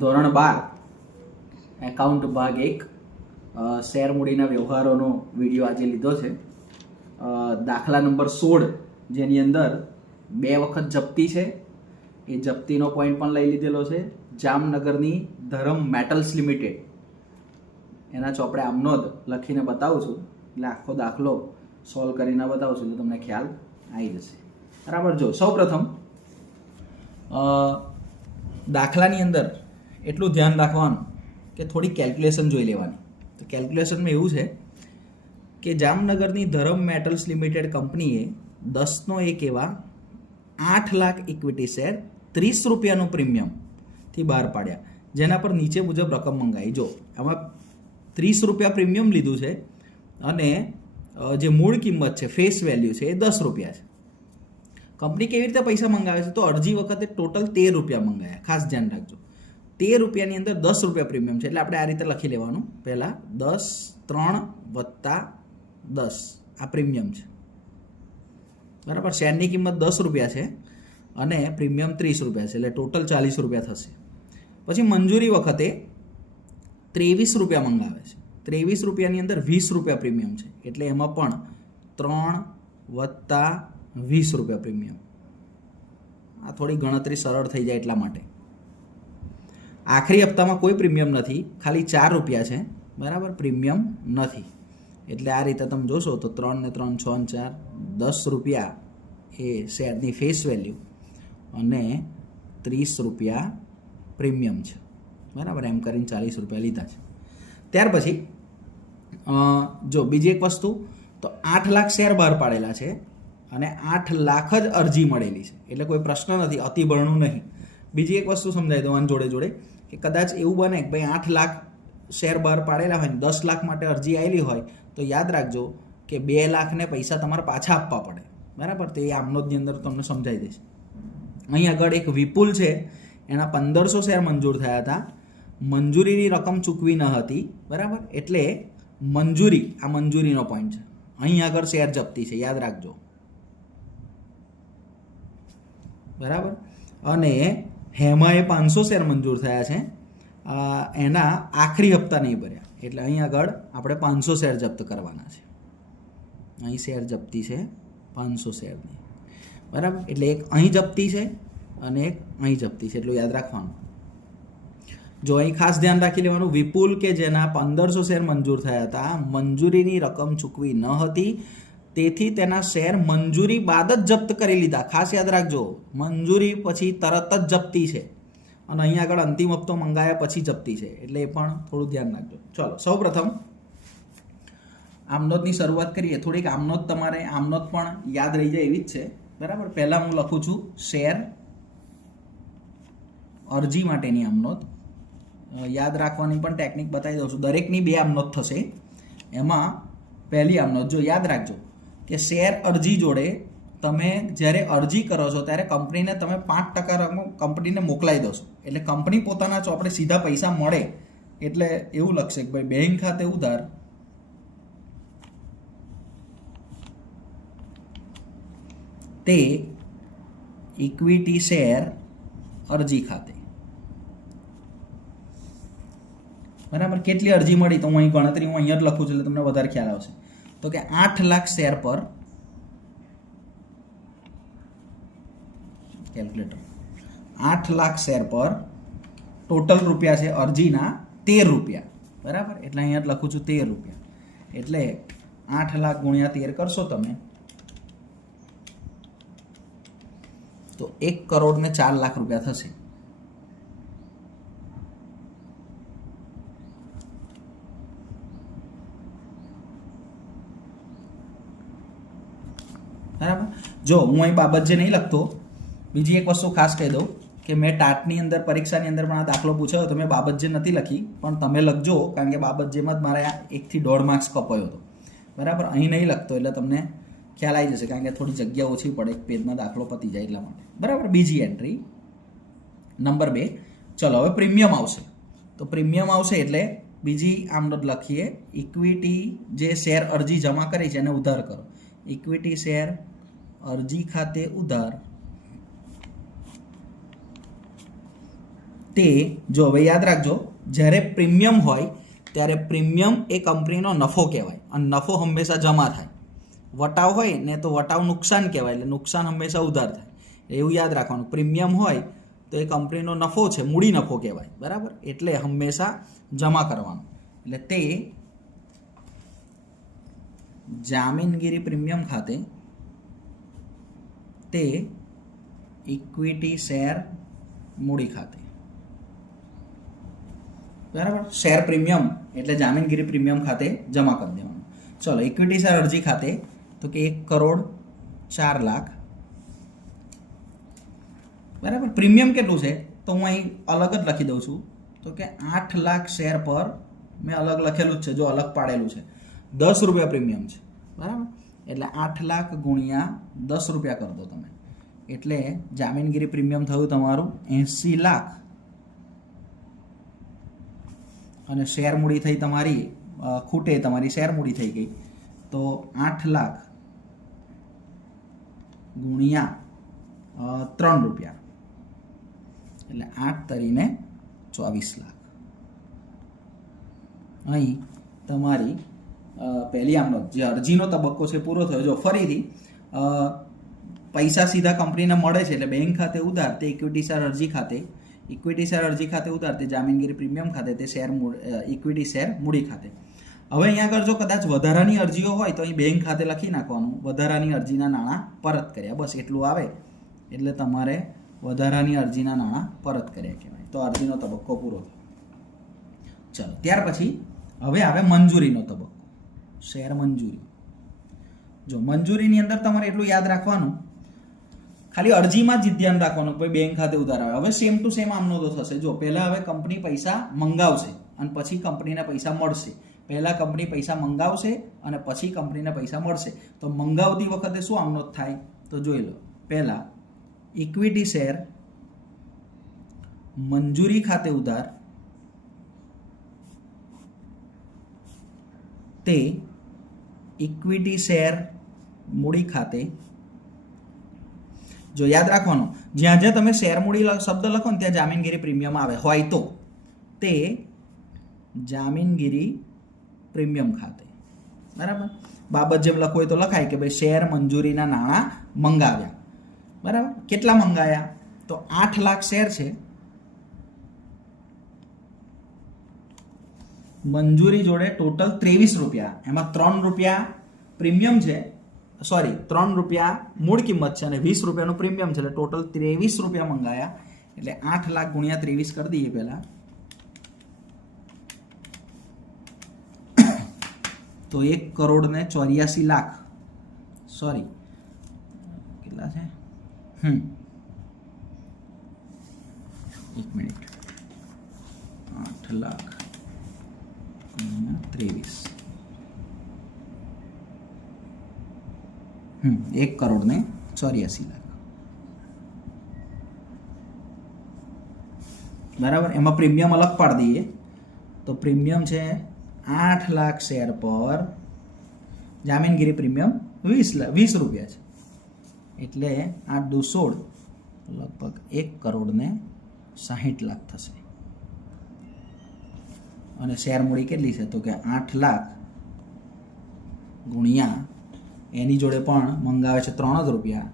ધોરણ 12 એકાઉન્ટ ભાગ 1 share મૂડીના વ્યવહારોનો video આજે લીધો છે. દાખલા નંબર 16 જેની અંદર 2 વખત જપ્તી છે, એ જપ્તીનો પોઈન્ટ પણ લઈ લીધેલો છે. જામનગરની ધરમ મેટલ્સ લિમિટેડ એના ચોપડે આમનોંધ લખીને બતાવું છું, એટલે આખો દાખલો સોલ્વ કરીને બતાવું છું એટલે તમને ખ્યાલ આવી જશે. બરાબર. જો સૌપ્રથમ દાખલાની અંદર એટલું ધ્યાન રાખવાનું કે થોડી કેલ્ક્યુલેશન જોઈ લેવાની. તો કેલ્ક્યુલેશનમાં એવું છે કે જામનગરની ધરમ મેટલ્સ લિમિટેડ કંપનીએ 10/1 એવા 8 લાખ ઇક્વિટી શેર 30 રૂપિયાનું પ્રીમિયમથી બહાર પાડ્યા, જેના પર નીચે મુજબ રકમ મંગાવી. જો આમાં 30 રૂપિયા પ્રીમિયમ લીધું છે અને જે મૂળ કિંમત છે, ફેસ વેલ્યુ છે, એ 10 રૂપિયા છે. કંપની કેવી રીતે પૈસા મંગાવે છે? તો અરજી વખતે ટોટલ 13 રૂપિયા મંગાવ્યા. ખાસ ધ્યાન રાખજો, 13 રૂપિયાની અંદર 10 રૂપિયા પ્રીમિયમ છે, એટલે આપણે આ રીતે લખી લેવાનું. પહેલાં 10, 3 વત્તા 10 આ પ્રીમિયમ છે. બરાબર. શેરની કિંમત 10 રૂપિયા છે અને પ્રીમિયમ 30 રૂપિયા છે, એટલે ટોટલ 40 રૂપિયા થશે. પછી મંજૂરી વખતે 23 રૂપિયા મંગાવે છે. 23 રૂપિયાની અંદર 20 રૂપિયા પ્રીમિયમ છે, એટલે એમાં પણ 3 વત્તા 20 રૂપિયા પ્રીમિયમ. આ થોડી ગણતરી સરળ થઈ જાય એટલા માટે. આખરી હપ્તામાં કોઈ પ્રીમિયમ નથી, ખાલી 4 રૂપિયા છે. બરાબર. પ્રીમિયમ નથી, એટલે આ રીતે તમે જોશો તો 3 ને 3 6 ને 4 10 રૂપિયા એ શેરની ફેસ વેલ્યુ અને 30 રૂપિયા પ્રીમિયમ છે. બરાબર. એમ કરીને 40 રૂપિયા લીધા છે. ત્યાર પછી જો બીજી એક વસ્તુ, તો 8 લાખ શેર બહાર પાડેલા છે અને 8 લાખ જ અરજી મળેલી છે, એટલે કોઈ પ્રશ્ન નથી, અતિબરણું નહીં. બીજી એક વસ્તુ સમજાવી દઉં આની જોડે જોડે કે કદાચ એવું બને કે ભાઈ 8 લાખ શેર બહાર પાડેલા હોય, 10 લાખ માટે અરજી આવેલી હોય, તો યાદ રાખજો કે 2 લાખને પૈસા તમારે પાછા આપવા પડે. બરાબર. તો એ આમનોંધની અંદર તમને સમજાવી દઈશ. અહીં આગળ એક વિપુલ છે, એના 1500 શેર મંજૂર થયા હતા, મંજૂરીની રકમ ચૂકવી ન હતી. બરાબર. એટલે મંજૂરી, આ મંજૂરીનો પોઈન્ટ છે. અહીં આગળ શેર જપ્તી છે, યાદ રાખજો. બરાબર. અને હેમાએ 500 શેર મંજૂર થયા છે, એના આખરી હપ્તા નહીં ભર્યા, એટલે અહીં આગળ આપણે 500 શેર જપ્ત કરવાના છે. અહીં શેર જપ્તી છે 500 શેરની. બરાબર. એટલે એક અહીં જપ્તી છે અને એક અહીં જપ્તી છે, એટલું યાદ રાખવાનું. જો અહીં ખાસ ધ્યાન રાખી લેવાનું, વિપુલ કે જેના 1500 શેર મંજૂર થયા હતા, મંજૂરીની રકમ ચૂકવી ન હતી, તેથી તેના શેર મંજૂરી બાદ જ જપ્ત કરી લીધા. ખાસ યાદ રાખજો, મંજૂરી પછી તરત જ જપ્તી છે અને અહીં આગળ અંતિમ હપ્તો મંગાયા પછી જપ્તી છે, એટલે એ પણ થોડું ધ્યાન રાખજો. ચલો સૌપ્રથમ આમનોંધની શરૂઆત કરીએ. થોડીક આમનોંધ તમારે આમનોંધ પણ યાદ રહી જાય એવી જ છે. બરાબર. પહેલાં હું લખું છું શેર અરજી માટેની આમનોંધ. યાદ રાખવાની પણ ટેકનિક બતાવી દઉં છું. દરેકની 2 આમનોંધ થશે. એમાં પહેલી આમનોંધ જો યાદ રાખજો કે શેર અરજી જોડે તમે જ્યારે અરજી કરો છો ત્યારે કંપનીને તમે 5% રકમ કંપનીને મોકલાવી દો છો, એટલે કંપની પોતાના ચોપડે સીધા પૈસા મળે એટલે એવું લખશે કે ભાઈ બેંક ખાતે ઉધાર તે ઇક્વિટી શેર અરજી ખાતે. બરાબર. કેટલી અરજી મળી તો હું અહીં ગણતરી હું અહીંયા જ લખું છું એટલે તમને વધારે ખ્યાલ આવશે. તો કે 8 લાખ શેર પર કેલ્ક્યુલેટર 8 લાખ શેર પર ટોટલ રૂપિયા છે અરજીના 13 રૂપિયા. બરાબર. એટલે અહીંયા જ લખું છું 13 રૂપિયા, એટલે 8 લાખ ગુણ્યા 13 કરશો તમે તો 1,04,00,000 રૂપિયા થશે. બરાબર. જો હું અહીં બાબત જે નહીં લખતો, બીજી એક વસ્તુ ખાસ કહી દઉં કે મેં ટાટની અંદર પરીક્ષાની અંદર પણ આ દાખલો પૂછ્યો હતો, મેં બાબત જે નથી લખી, પણ તમે લખજો, કારણ કે બાબત જેમાં જ મારે 1 થી 1.5 માર્ક્સ કપાયો હતો. બરાબર. અહીં નહીં લખતો એટલે તમને ખ્યાલ આવી જશે, કારણ કે થોડી જગ્યા ઓછી પડે, એક પેજનો દાખલો પતી જાય એટલા માટે. બરાબર. બીજી એન્ટ્રી નંબર 2. ચલો હવે પ્રીમિયમ આવશે. તો પ્રીમિયમ આવશે એટલે બીજી આમનોંધ લખીએ. ઇક્વિટી જે શેર અરજી જમા કરી છે એને ઉધાર કરો. ઇક્વિટી શેર અરજી ખાતે ઉધાર તે જો હવે યાદ રાખજો, જ્યારે પ્રીમિયમ હોય ત્યારે પ્રીમિયમ એ કંપનીનો નફો કહેવાય અને નફો હંમેશા જમા થાય. વટાવ હોય ને તો વટાવ નુકસાન કહેવાય, એટલે નુકસાન હંમેશા ઉધાર થાય. એવું યાદ રાખવાનું. પ્રીમિયમ હોય તો એ કંપનીનો નફો છે, મૂડી નફો કહેવાય, બરાબર, એટલે હંમેશા જમા કરવાનું. એટલે તે જામીનગીરી પ્રીમિયમ ખાતે તે ઇક્વિટી શેર મૂડી ખાતે, બરાબર, શેર પ્રીમિયમ એટલે જામીનગીરી પ્રીમિયમ ખાતે જમા કરી દેવાનું. ચલો, ઇક્વિટી શેર અરજી ખાતે તો કે 1,04,00,000, બરાબર. પ્રીમિયમ કેટલું છે તો હું અહીં અલગ જ લખી દઉં છું, તો કે 8 લાખ શેર પર મેં અલગ લખેલું જ છે, જો અલગ પાડેલું છે, 10 રૂપિયા પ્રીમિયમ છે, બરાબર. એટલે 8 લાખ ગુણ્યા 10 રૂપિયા કરી દો તમે, એટલે જામીનગીરી પ્રીમિયમ થયું તમારું 80 લાખ અને શેર મૂડી થઈ તમારી ખૂટે, તમારી શેર મૂડી થઈ ગઈ તો 8 લાખ ગુણ્યા 3 રૂપિયા એટલે 8 તરીને 24 લાખ. અહીં તમારી પહેલી આમનો જે અરજીનો તબક્કો છે પૂરો થયો. જો ફરીથી પૈસા સીધા કંપનીને મળે છે એટલે બેંક ખાતે ઉધાર, તે ઇક્વિટી શેર અરજી ખાતે, ઇક્વિટી શેર અરજી ખાતે ઉધાર, તે જામીનગીરી પ્રીમિયમ ખાતે, તે શેર ઇક્વિટી શેર મૂડી ખાતે. હવે અહીંયા આગળ જો કદાચ વધારાની અરજીઓ હોય તો અહીં બેંક ખાતે લખી નાખવાનું, વધારાની અરજીના નાણાં પરત કર્યા, બસ એટલું આવે એટલે તમારે વધારાની અરજીના નાણાં પરત કર્યા કહેવાય. તો અરજીનો તબક્કો પૂરો થયો. ચલો, ત્યાર પછી હવે આવે મંજૂરીનો તબક્કો, શેર મંજૂરી. જો મંજૂરીની અંદર તમારે એટલું યાદ રાખવાનું, ખાલી અરજીમાં જ ધ્યાન રાખવાનું કે બેંક ખાતે ઉધાર આવે. હવે સેમ ટુ સેમ આમનો તો થશે. જો પહેલાં હવે કંપની પૈસા મંગાવશે અને પછી કંપનીને પૈસા મળશે. પહેલાં કંપની પૈસા મંગાવશે અને પછી કંપનીને પૈસા મળશે. તો મંગાવતી વખતે શું આમનો થાય તો જોઈ લો. પહેલાં ઇક્વિટી શેર મંજૂરી ખાતે ઉધાર, તે ઇક્વિટી શેર મૂડી ખાતે. જો યાદ રાખવાનું, જ્યાં જ્યાં તમે શેર મૂડી શબ્દ લખો ને ત્યાં જામીનગીરી પ્રીમિયમ આવે હોય તો તે જામીનગીરી પ્રીમિયમ ખાતે, બરાબર. બાબત જેમ લખવું હોય તો લખાય કે ભાઈ શેર મંજૂરીના નાણાં મંગાવ્યા, બરાબર. કેટલા મંગાયા તો 8 લાખ શેર છે, મંજૂરી જોડે ટોટલ 23 રૂપિયા, એમાં 3 રૂપિયા પ્રીમિયમ છે, સોરી 3 રૂપિયા મૂળ કિંમત છે અને 20 રૂપિયાનું પ્રીમિયમ છે, એટલે ટોટલ 23 રૂપિયા મંગાયા. એટલે 8 લાખ ગુણ્યા 23 કરી દઈએ પહેલા, તો 1,84,00,000, સોરી કેટલા છે, 1 મિનિટ, 8 લાખ 23, 1,84,00,000, બરાબર. એમાં પ્રીમિયમ અલગ પાડી દઈએ તો પ્રીમિયમ છે 8 લાખ શેર પર જામીનગીરી પ્રીમિયમ 20 રૂપિયા છે, એટલે 8 દુ 16, લગભગ 1,60,00,000 થશે. અને શેર મૂડી કેટલી છે તો કે 8 લાખ ગુણ્યા એની જોડે પણ મંગાવે છે 3 જ રૂપિયા,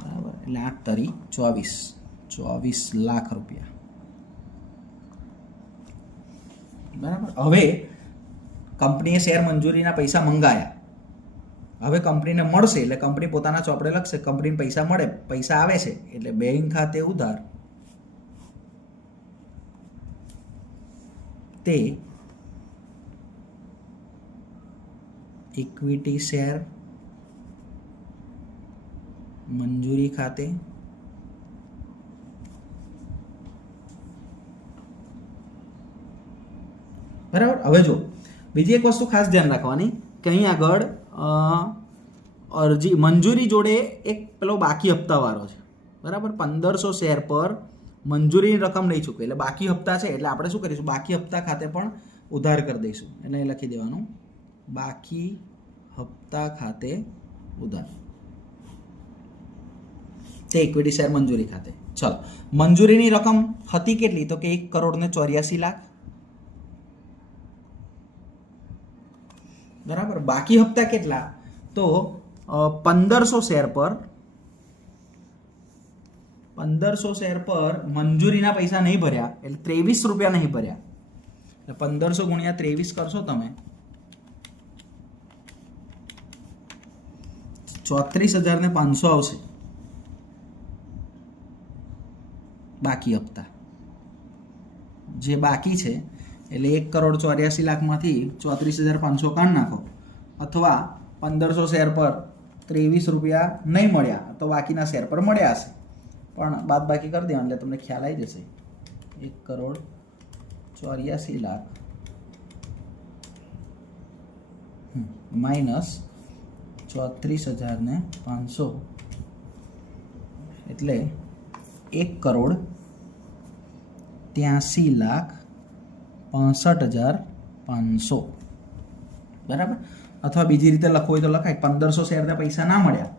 બરાબર. એટલે 8 તરી 24 લાખ રૂપિયા, બરાબર. હવે કંપનીએ શેર મંજૂરીના પૈસા મંગાયા, હવે કંપનીને મળશે એટલે કંપની પોતાના ચોપડે લખશે, કંપનીને પૈસા મળે, પૈસા આવે છે એટલે બેંક ખાતે ઉધાર, તે ઇક્વિટી શેર મંજૂરી ખાતે, બરાબર. હવે જો બીજી એક વસ્તુ ખાસ ધ્યાન રાખવાની કે અહીં આગળ અરજી મંજૂરી જોડે એક પેલો બાકી હપ્તાવાળો છે, બરાબર. 1500 શેર પર મંજૂરીની રકમ નહીં ચૂકવે એટલે બાકી હપ્તા છે, એટલે આપણે શું કરીશું, બાકી હપ્તા ખાતે પણ ઉધાર કરી દઈશું. એટલે એ લખી દેવાનું, બાકી હપ્તા ખાતે ઉધાર, તે ઇક્વિટી શેર મંજૂરી ખાતે. ચલો, મંજૂરીની રકમ હતી કેટલી? તો કે 1,84,00,000. બરાબર. બાકી હપ્તા કેટલા? તો 1500 શેર પર 1500 શેર પર મંજૂરીના પૈસા નહીં ભર્યા એટલે 23 રૂપિયા નહીં ભર્યા એટલે 1500 ગુણ્યા 23 કરશો તમે 34,500 આવશે બાકી હપ્તા જે બાકી છે. એટલે 1,84,00,000માંથી 34,500 કાઢ નાખો, અથવા 1500 શેર પર 23 રૂપિયા નહીં મળ્યા તો બાકીના શેર પર મળ્યા હશે, પણ બાદ બાકી કરી દેવાનું એટલે તમને ખ્યાલ આવી જશે. 1,84,00,000 માઇનસ 34,500 એટલે 1,83,65,500. બરાબર. અથવા બીજી રીતે લખવું હોય તો લખાય 1500 શેરના પૈસા ના મળ્યા,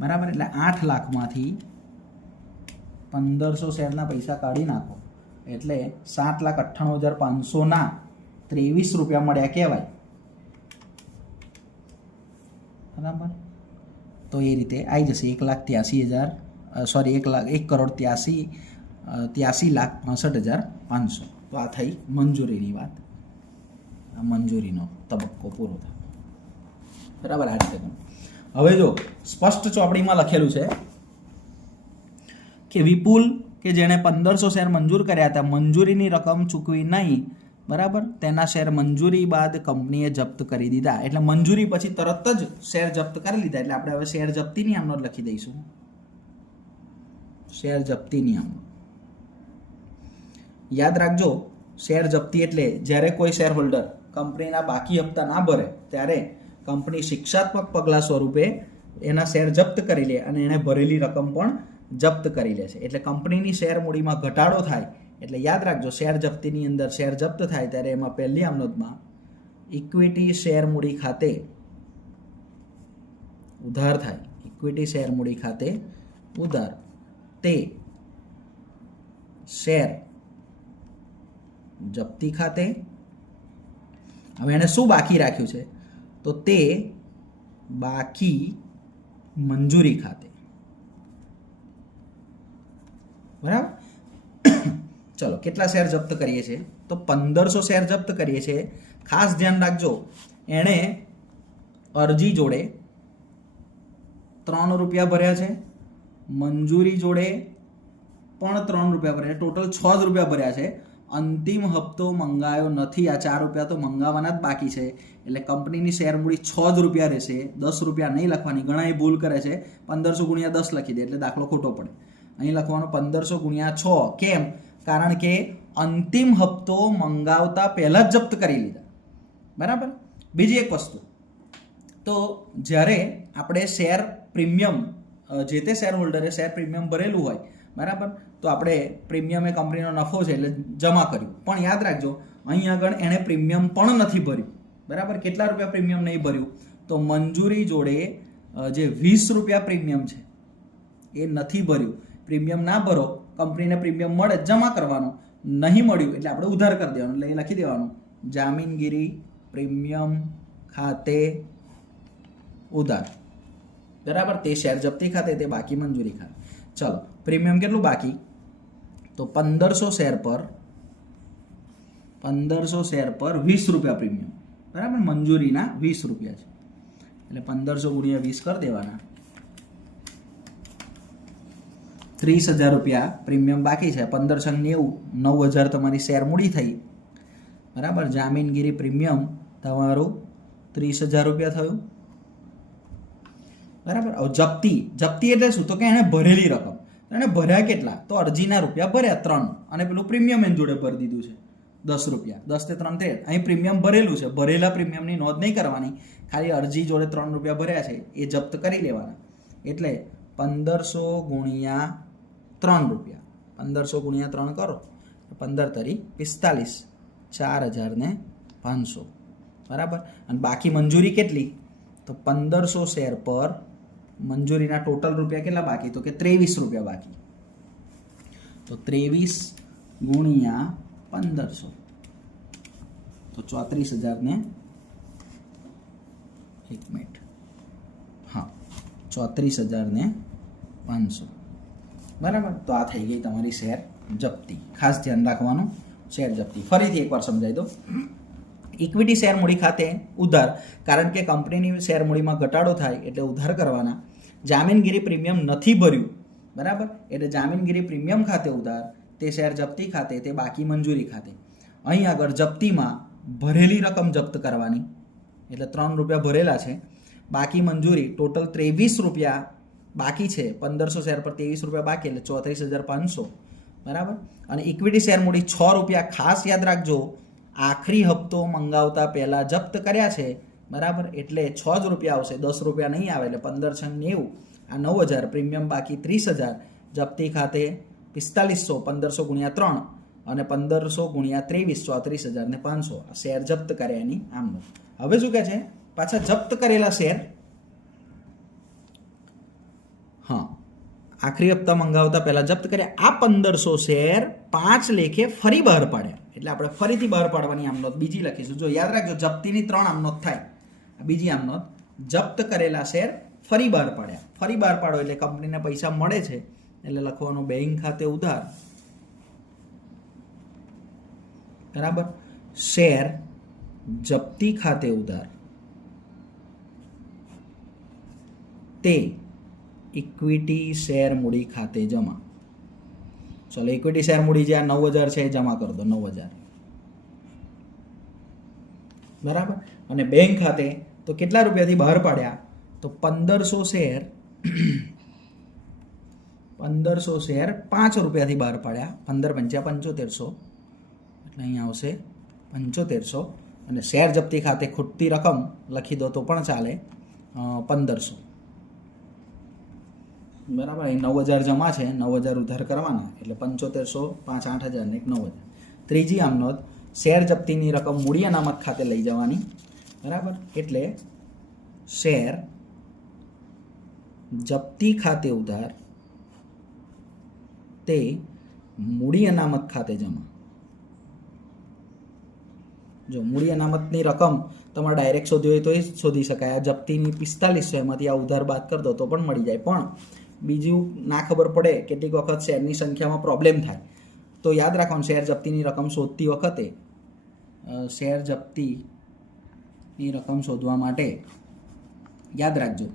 બરાબર, એટલે 8 લાખમાંથી 1500 શેરના પૈસા કાઢી નાખો એટલે 7,98,500ના 23 રૂપિયા મળ્યા કહેવાય. બરાબર. તો એ રીતે આવી જશે 1,83,000 સોરી 1,83,65,500. તો આ થઈ મંજૂરીની વાત. આ મંજૂરીનો તબક્કો પૂરો થાય. બરાબર. આ રીતે હવે જો સ્પષ્ટ ચોપડીમાં લખેલું છે કે વિપુલ કે જેણે 1500 શેર મંજૂર કર્યા હતા મંજૂરીની રકમ ચૂકવી નહીં, બરાબર, તેના શેર મંજૂરી બાદ કંપનીએ જપ્ત કરી દીધા. એટલે મંજૂરી પછી તરત જ શેર જપ્ત કરી લીધા એટલે આપણે હવે શેર જપ્તી નિયમનો લખી દઈશું. શેર જપ્તી નિયમ યાદ રાખજો. શેર જપ્તી એટલે જ્યારે કોઈ શેર હોલ્ડર કંપનીના બાકી હપ્તા ના ભરે ત્યારે કંપની શિક્ષાત્મક પગલાં સ્વરૂપે એના શેર જપ્ત કરી લે અને એને ભરેલી રકમ પણ જપ્ત કરી લે છે. એટલે કંપનીની શેર મૂડીમાં ઘટાડો થાય એટલે યાદ રાખજો શેર જપ્તીની અંદર શેર જપ્ત થાય ત્યારે એમાં પહેલી આમનોંધમાં ઇક્વિટી શેર મૂડી ખાતે ઉધાર થાય. ઇક્વિટી શેર મૂડી ખાતે ઉધાર તે શેર જપ્તી ખાતે. હવે એને શું બાકી રાખ્યું છે? તો તે બાકી મંજૂરી ખાતે. બરાબર. ચલો, કેટલા શેર જપ્ત કરીએ છીએ? તો 1500 શેર જપ્ત કરીએ છીએ. ખાસ ધ્યાન રાખજો એણે અરજી જોડે 3 રૂપિયા ભર્યા છે, મંજૂરી જોડે પણ 3 રૂપિયા ભર્યા, ટોટલ 6 રૂપિયા ભર્યા છે. અંતિમ હપ્તો મંગાયો નથી, આ 4 રૂપિયા તો મંગાવવાના જ બાકી છે. એટલે કંપનીની શેર મૂડી 6 રૂપિયા રહેશે. 10 રૂપિયા નહીં લખવાની. ઘણા એ ભૂલ કરે છે, 1500 ગુણ્યા 10 લખી દે એટલે દાખલો ખોટો પડે. અહીં લખવાનું 1500 ગુણ્યા 6. કેમ? કારણ કે અંતિમ હપ્તો મંગાવતા પહેલાં જ જપ્ત કરી લીધા. બરાબર. બીજી એક વસ્તુ, તો જ્યારે આપણે શેર પ્રીમિયમ જે તે શેર હોલ્ડરે શેર પ્રીમિયમ ભરેલું હોય, બરાબર, તો આપણે પ્રીમિયમ એ કંપનીનો નફો છે એટલે જમા કર્યું. પણ યાદ રાખજો અહીં આગળ એણે પ્રીમિયમ પણ નથી ભર્યું. બરાબર. કેટલા રૂપિયા પ્રીમિયમ નહીં ભર્યું? તો મંજૂરી જોડે જે 20 રૂપિયા પ્રીમિયમ છે એ નથી ભર્યું. પ્રીમિયમ ના ભરો, કંપનીને પ્રીમિયમ મળે જમા કરવાનું, નહીં મળ્યું એટલે આપણે ઉધાર કરી દેવાનું. એટલે એ લખી દેવાનું જામીનગીરી પ્રીમિયમ ખાતે ઉધાર. બરાબર. તે શેર જપ્તી ખાતે, તે બાકી મંજૂરી ખાતે. ચલો, પ્રીમિયમ કેટલું બાકી? તો 1500 શેર પર 20 રૂપિયા પ્રીમિયમ. બરાબર. મંજૂરીના 20 રૂપિયા છે એટલે 1500 ગુણ્યા 20 કરી દેવાના. 30,000 રૂપિયા પ્રીમિયમ બાકી છે. 1590 9,000 તમારી શેર મૂડી થઈ. બરાબર. જામીનગીરી પ્રીમિયમ તમારું 30,000 રૂપિયા થયું. બરાબર. હવે જપ્તી એટલે શું? તો કે એને ભરેલી રકમ. એને ભર્યા કેટલા? તો અરજીના રૂપિયા ભર્યા 3 અને પેલું પ્રીમિયમ એની જોડે ભરી દીધું છે 10 રૂપિયા. 10 તે 3 13. અહીં પ્રીમિયમ ભરેલું છે. ભરેલા પ્રીમિયમની નોંધ નહીં કરવાની, ખાલી અરજી જોડે 3 રૂપિયા ભર્યા છે એ જપ્ત કરી લેવાના. એટલે 1500 ગુણ્યા 3 રૂપિયા. 1500 ગુણ્યા 3 કરો 15 તરી 45, 4,500. બરાબર. અને બાકી મંજૂરી કેટલી? તો 1500 શેર પર મંજૂરીના ટોટલ રૂપિયા કેટલા બાકી? તો કે 23 રૂપિયા બાકી. તો 23 ગુણ્યા 1500 તો 34,000 ને 1 મિનિટ, હા 34,500 બરાબર. તો આ થઈ ગઈ તમારી શેર જપ્તી. ખાસ ધ્યાન રાખવાનું, શેર જપ્તી ફરીથી એકવાર સમજાવી દો. ઇક્વિટી શેર મૂડી ખાતે ઉધાર, કારણ કે કંપનીની શેર મૂડીમાં ઘટાડો થાય એટલે ઉધાર કરવાના. જામીનગીરી પ્રીમિયમ નથી ભર્યું, બરાબર, એટલે જામીનગીરી પ્રીમિયમ ખાતે ઉધાર, તે શેર જપ્તી ખાતે, તે બાકી મંજૂરી ખાતે. અહીં આગળ જપ્તીમાં ભરેલી રકમ જપ્ત કરવાની, એટલે 3 રૂપિયા ભરેલા છે, બાકી મંજૂરી ટોટલ 23 રૂપિયા બાકી છે, 1500 શેર પર 23 રૂપિયા બાકી એટલે 34,500 બરાબર. અને ઇક્વિટી શેર મૂડી 6 રૂપિયા. ખાસ યાદ રાખજો, આખરી હપ્તો મંગાવતા પહેલાં જપ્ત કર્યા છે, બરાબર, એટલે 6 જ રૂપિયા આવશે, 10 રૂપિયા નહીં આવે, એટલે 15 × 90 આ 9,000, પ્રીમિયમ બાકી 30,000, જપ્તી ખાતે 4500, 1500 ગુણ્યા 3 અને 1500 ગુણ્યા 23, 34,500 આ શેર જપ્ત કર્યા એની આમનો. હવે શું કહે છે, પાછા જપ્ત કરેલા શેર, હા આખરી હપ્તા મંગાવતા પહેલા જપ્ત કર્યા, આ 1500 શેર 5 લેખે ફરી બહાર પાડ્યા, એટલે આપણે ફરીથી બહાર પાડવાની આમનોંધ બીજી લખીશું. જો યાદ રાખજો, જપ્તીની 3 આમનોંધ થાય, બીજી આમનોંધ જપ્ત કરેલા શેર ફરી બહાર પાડ્યા. ફરી બહાર પાડો એટલે કંપનીને પૈસા મળે છે, એટલે લખવાનું બેંક ખાતે ઉધાર, બરાબર, શેર જપ્તી ખાતે ઉધાર, તે ઇક્વિટી શેર મૂડી ખાતે જમા. ચલો ઇક્વિટી શેર મૂડી જે આ 9,000 છે એ જમા કરી દો, 9,000 બરાબર. અને બેંક ખાતે તો કેટલા રૂપિયાથી બહાર પાડ્યા, તો 1500 શેર 5 રૂપિયાથી બહાર પાડ્યા, 15 × 5 = 7500, એટલે અહીંયા આવશે 7500. અને શેર જપ્તી ખાતે ખૂટતી રકમ લખી દો તો પણ ચાલે, 1500 બરાબર. અહીં 9,000 જમા છે, 9,000 ઉધાર કરવાના, એટલે 7500, 5 8,000 ને 9,000. ત્રીજી આમનોંધ, શેર જપ્તીની રકમ મૂડી અનામત ખાતે લઈ જવાની, બરાબર, એટલે શેર જપ્તી ખાતે ઉધાર, તે મૂડી અનામત ખાતે જમા. જો મૂડી અનામતની રકમ તમારે ડાયરેક્ટ શોધવી હોય તો એ શોધી શકાય. આ જપ્તીની 4500, એમાંથી આ ઉધાર બાદ કરી દો તો પણ મળી જાય. પણ બીજું ના ખબર પડે, કેટલીક વખત શેરની સંખ્યામાં પ્રોબ્લેમ થાય, તો યાદ રાખવાનું, શેર જપ્તીની રકમ શોધતી વખતે શેર જપ્તીની રકમ શોધવા માટે યાદ રાખજો,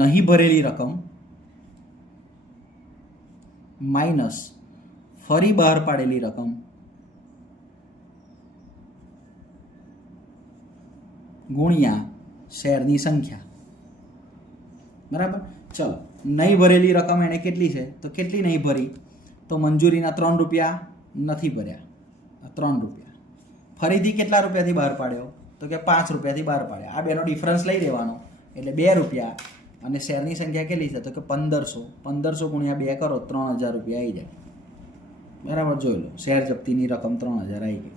નહીં ભરેલી રકમ માઇનસ ફરી બહાર પાડેલી રકમ ગુણ્યા શેરની સંખ્યા, બરાબર. ચલો નહીં ભરેલી રકમ એને કેટલી છે, તો કેટલી નહીં ભરી, તો મંજૂરીના 3 રૂપિયા નથી ભર્યા, 3 રૂપિયા. ફરીથી કેટલા રૂપિયાથી બહાર પાડ્યો, તો કે 5 રૂપિયાથી બહાર પાડ્યા. આ બેનો ડિફરન્સ લઈ લેવાનો, એટલે 2 રૂપિયા. અને શેરની સંખ્યા કેટલી છે, તો કે 1500, 1500 ગુણ્યા 2 કરો, 3,000 રૂપિયા આવી જાય, બરાબર. જોઈ લો, શેર જપ્તીની રકમ 3,000 આવી ગઈ,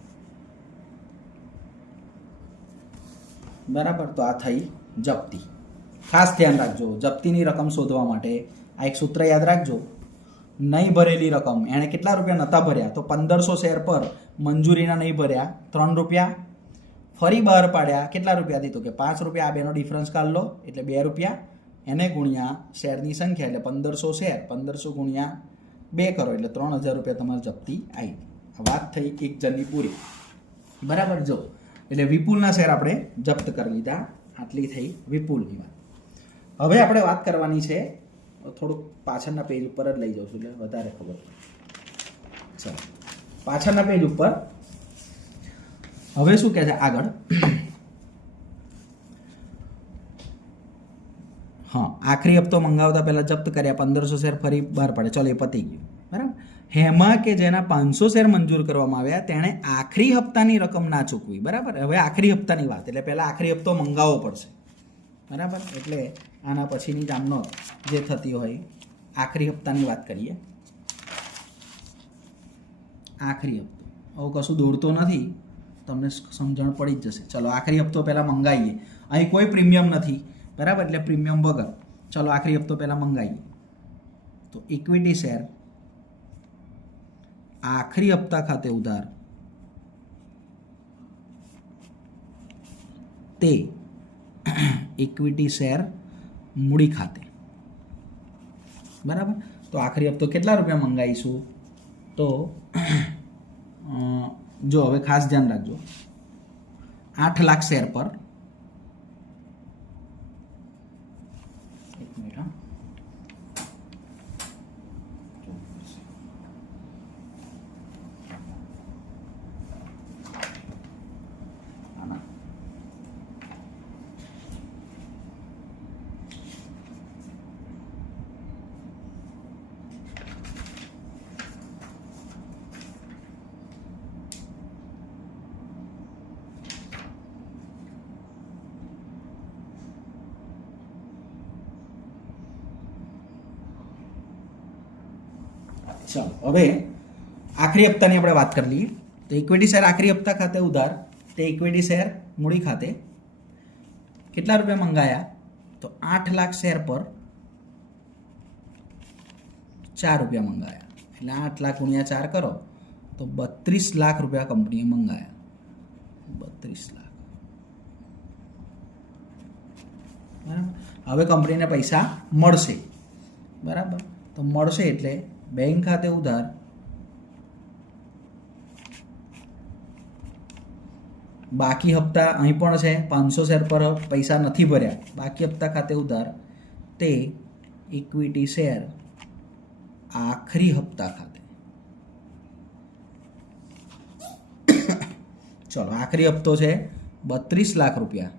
બરાબર. તો આ થઈ જપ્તી. ખાસ ધ્યાન રાખજો, જપ્તીની રકમ શોધવા માટે આ એક સૂત્ર યાદ રાખજો, નહીં ભરેલી રકમ, એણે કેટલા રૂપિયા નહોતા ભર્યા, તો 1500 શેર પર મંજૂરીના નહીં ભર્યા 3 રૂપિયા, ફરી બહાર પાડ્યા કેટલા રૂપિયાથી, તો કે 5 રૂપિયા. આ બેનો ડિફરન્સ કાઢ લો, એટલે 2 રૂપિયા, એને ગુણ્યા શેરની સંખ્યા, એટલે 1500 શેર, 1500 ગુણ્યા 2 કરો, એટલે 3,000 રૂપિયા તમારી જપ્તી આવી. વાત થઈ એક જણની પૂરી, બરાબર. જો એટલે વિપુલના શેર આપણે જપ્ત કરી લીધા, આટલી થઈ વિપુલની વાત. હવે આપણે વાત કરવાની છે, થોડુંક પાછળના પેજ ઉપર જ લઈ જાઉં છું એટલે વધારે ખબર પડે. ચાલો પાછળના પેજ ઉપર હવે શું કહે છે આગળ, હા આખરી હપ્તો મંગાવતા પહેલા જપ્ત કર્યા, 1500 શેર ફરી બહાર પડે, ચલો એ પતી ગયું, બરાબર. હેમાં કે જેના 500 શેર મંજૂર કરવામાં આવ્યા, તેણે આખરી હપ્તાની રકમ ના ચૂકવી, બરાબર. હવે આખરી હપ્તાની વાત, એટલે પહેલાં આખરી હપ્તો મંગાવવો પડશે, બરાબર. એટલે આના પછીની જ આમનો જે થતી હોય, આખરી હપ્તાની વાત કરીએ. આખરી હપ્તો, આવું કશું દોડતો નથી, તમને સમજણ પડી જ જશે. ચલો આખરી હપ્તો પહેલાં મંગાવીએ, અહીં કોઈ પ્રીમિયમ નથી, બરાબર, એટલે પ્રીમિયમ વગર. ચલો આખરી હપ્તો પહેલાં મંગાવીએ, તો ઇક્વિટી શેર આખરી હપ્તા ખાતે ઉધાર તે ઇક્વિટી શેર મૂડી ખાતે. બરાબર. તો આખરી હપ્તો કેટલા રૂપિયા મંગાવીશું? તો જો હવે ખાસ ધ્યાન રાખજો, 8 લાખ શેર પર, એક મિનિટ, હા, ચાલો હવે આખરી હપ્તાની આપણે વાત કરી લઈએ. તો ઇક્વિટી શેર આખરી હપ્તા ખાતે ઉધાર તે ઇક્વિટી શેર મૂડી ખાતે કેટલા રૂપિયા મંગાયા? તો 8 લાખ શેર પર 4 રૂપિયા મંગાયા. એટલે 8 લાખ ગુણ્યા 4 કરો તો 32 લાખ રૂપિયા કંપનીએ મંગાયા. 32 લાખ. બરાબર. હવે કંપનીને પૈસા મળશે. બરાબર. તો મળશે એટલે બેંક ખાતે ઉધાર બાકી હપ્તા અહીં પણ છે, 500 શેર પર પૈસા નથી ભર્યા, બાકી હપ્તા ખાતે ઉધાર તે ઇક્વિટી શેર આખરી હપ્તા ખાતે. ચલો આખરી હપ્તો છે 32 લાખ રૂપિયા.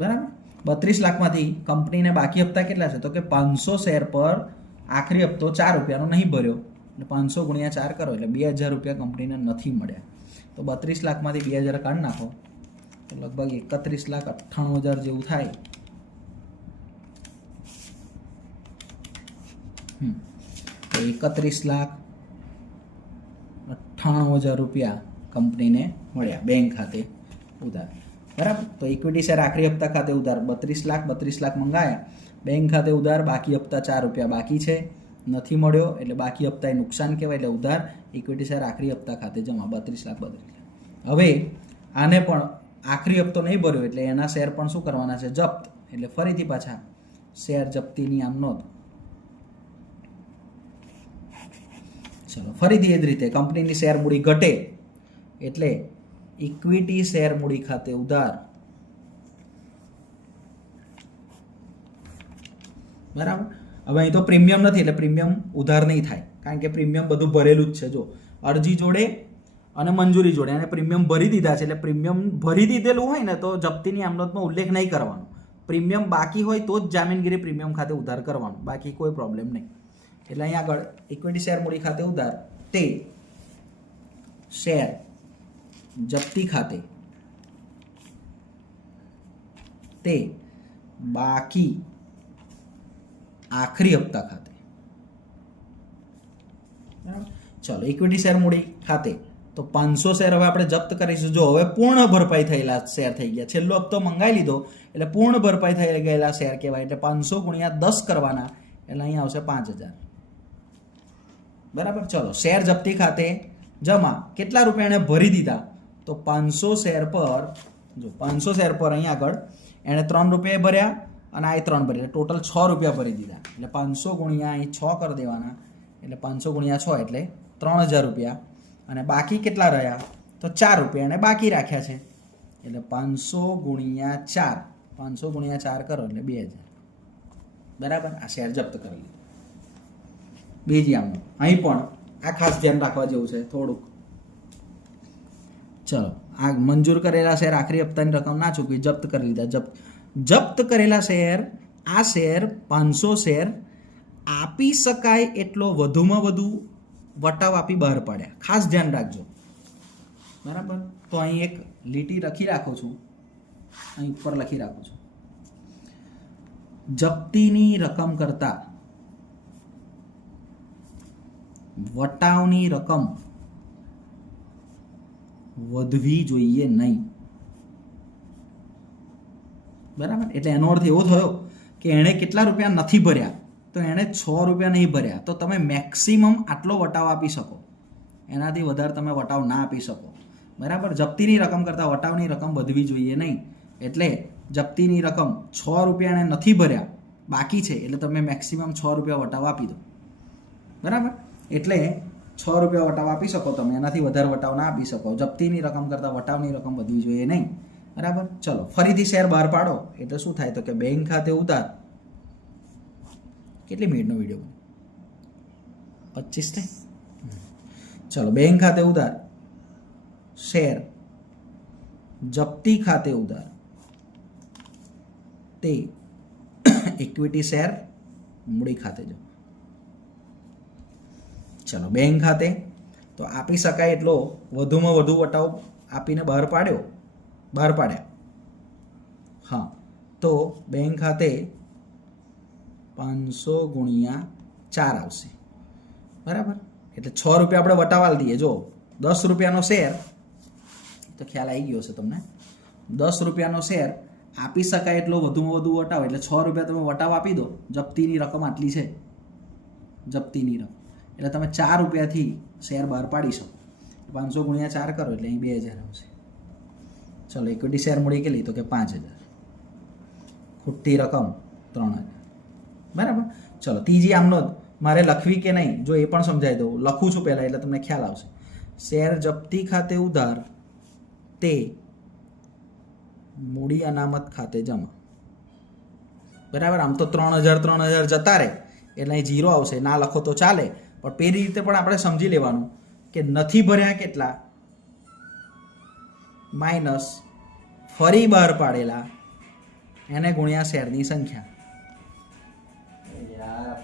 બરાબર. 32 લાખમાંથી કંપનીને બાકી હપ્તા કેટલા છે? તો કે 500 શેર પર આખરી હપ્તો 4 રૂપિયાનો નહીં ભર્યો, એટલે 500 ગુણ્યા 4 કરો એટલે 2000 રૂપિયા કંપનીને નથી મળ્યા. તો 32 લાખમાંથી 2000 કાઢી નાખો તો લગભગ 31,98,000 જેવું થાય. તો 31,98,000 રૂપિયા કંપનીને મળ્યા બેંક ખાતે ઉધાર. બરાબર. તો ઇક્વિટી શેર આખરી હપ્તા ખાતે ઉધાર 32 લાખ મંગાયા, બેંક ખાતે ઉધાર બાકી હપ્તા 4 રૂપિયા બાકી છે, નથી મળ્યો એટલે બાકી હપ્તા એ નુકસાન કહેવાય, એટલે ઉધાર ઇક્વિટી શેર આખરી હપ્તા ખાતે જમા 32 લાખ. હવે આને પણ આખરી હપ્તો નહીં ભર્યો એટલે એના શેર પણ શું કરવાના છે? જપ્ત. એટલે ફરીથી પાછા શેર જપ્તીની આમ નોંધ. ચલો ફરીથી એ જ રીતે કંપનીની શેર મૂડી ઘટે એટલે ઇક્વિટી શેર મૂડી ખાતે ઉધાર. બરાબર. હવે અહીં તો પ્રીમિયમ નથી એટલે પ્રીમિયમ ઉધાર નહીં થાય, કારણ કે પ્રીમિયમ બધું ભરેલું જ છે. જો અરજી જોડે અને મંજૂરી જોડે અને પ્રીમિયમ ભરી દીધા છે, એટલે પ્રીમિયમ ભરી દીધેલું હોય ને તો જપ્તીની આમનોંધમાં ઉલ્લેખ નહીં કરવાનો. પ્રીમિયમ બાકી હોય તો જ જામીનગીરી પ્રીમિયમ ખાતે ઉધાર કરવાનું, બાકી કોઈ પ્રોબ્લેમ નહીં. એટલે અહીં આગળ ઇક્વિટી શેર મૂડી ખાતે ઉધાર તે શેર જપ્તી ખાતે તે બાકી આખરી હપ્તા ખાતે. ચલો ઇક્વિટી શેર મૂડી ખાતે તો 500 શેર હવે આપણે જપ્ત કરીશું. જો હવે પૂર્ણ ભરપાઈ થયેલા શેર થઈ ગયા, છેલ્લો હપ્તો મંગાવી લીધો એટલે પૂર્ણ ભરપાઈ થઈ ગયેલા શેર કહેવાય. એટલે 500 ગુણ્યા 10 કરવાના એટલે અહીંયા આવશે 5000. બરાબર. ચલો શેર જપ્તી ખાતે જમા કેટલા રૂપિયા એણે ભરી દીધા? તો 500 શેર પર, જો 500 શેર પર અહીં આગળ એણે 3 રૂપિયા ભર્યા અને આ 3 ભર્યા, ટોટલ 6 રૂપિયા ભરી દીધા. એટલે 500 ગુણ્યા અહીં 6 કરી દેવાના, એટલે 500 ગુણ્યા 6 એટલે 3000 રૂપિયા. અને બાકી કેટલા રહ્યા? તો 4 રૂપિયા એને બાકી રાખ્યા છે, એટલે 500 ગુણ્યા 4, 500 ગુણ્યા 4 કરો એટલે 2000. બરાબર. આ શેર જપ્ત કરી લીધો. બીજી આમ અહીં પણ આ ખાસ ધ્યાન રાખવા જેવું છે થોડુંક. ચલો આ મંજૂર કરેલા શેર આખરી હપ્તાની રકમ ના ચૂકવી, જપ્ત કરી લીધા. જપ્ત કરેલા શેર, આ શેર 500 શેર આપી શકાય એટલો વધુમાં વધુ વટાવ આપી બહાર પાડ્યા. ખાસ ધ્યાન રાખજો. બરાબર. તો અહીં એક લીટી લખી રાખું છું, અહીં ઉપર લખી રાખું છું, જપ્તીની રકમ કરતા વટાવની રકમ વધવી જોઈએ નહીં. બરાબર. એટલે એનો અર્થ એવો થયો કે એણે કેટલા રૂપિયા નથી ભર્યા તો એણે 6 રૂપિયા નહીં ભર્યા, તો તમે મેક્સિમમ આટલો વટાવ આપી શકો, એનાથી વધારે તમે વટાવ ના આપી શકો. બરાબર. જપ્તીની રકમ કરતાં વટાવની રકમ વધવી જોઈએ નહીં. એટલે જપ્તીની રકમ 6 રૂપિયા એણે નથી ભર્યા, બાકી છે, એટલે તમે મેક્સિમમ 6 રૂપિયા વટાવ આપી દો. બરાબર. એટલે 6 રૂપિયા વટાવ આપી શકો તમે, એનાથી વધારે વટાવ ના આપી શકો. જપ્તીની રકમ કરતાં વટાવની રકમ વધવી જોઈએ નહીં. બરાબર. ચલો ફરીથી શેર બહાર પાડો એટલે શું થાય, તો કે બેંક ખાતે ઉધાર. કેટલી મિનિટનો વિડીયો? 25 થઈ. ચલો બેંક ખાતે ઉધાર શેર જપ્તી ખાતે ઉધાર તે ઇક્વિટી શેર મૂડી ખાતે જમા. ચલો બેંક ખાતે તો આપી શકાય એટલો વધુમાં વધુ વટાવ આપીને બહાર પાડ્યા. હા, તો બેંક ખાતે 500 ગુણ્યા 4 આવશે. બરાબર. એટલે 6 રૂપિયા આપણે વટાવાલ દઈએ. જો 10 રૂપિયાનો શેર, તો ખ્યાલ આવી ગયો હશે તમને. 10 રૂપિયાનો શેર આપી શકાય એટલો વધુમાં વધુ વટાવ, એટલે 6 રૂપિયા તમે વટાવ આપી દો. જપ્તીની રકમ આટલી છે, જપ્તીની રકમ, એટલે તમે 4 રૂપિયાથી શેર બહાર પાડી શકો. 500 ગુણ્યા 4 કરો એટલે અહીં 2000 આવશે. ચલો ઇક્વિટી શેર મૂડી કેટલી, તો કે 5000. ખુટ્ટી રકમ 3000. બરાબર. ચલો ત્રીજી આમનો મારે લખવી કે નહીં, જો એ પણ સમજાવી દઉં. લખું છું પહેલાં એટલે તમને ખ્યાલ આવશે. શેર જપ્તી ખાતે ઉધાર તે મૂડી અનામત ખાતે જમા. બરાબર. આમ તો 3000 જતા રહે એટલે અહીં 0 આવશે. ના લખો તો ચાલે, પણ પેલી રીતે પણ આપણે સમજી લેવાનું કે નથી ભર્યા કેટલા માઇનસ ફરી બહાર પાડેલા એને ગુણ્યા શેરની સંખ્યા. યાર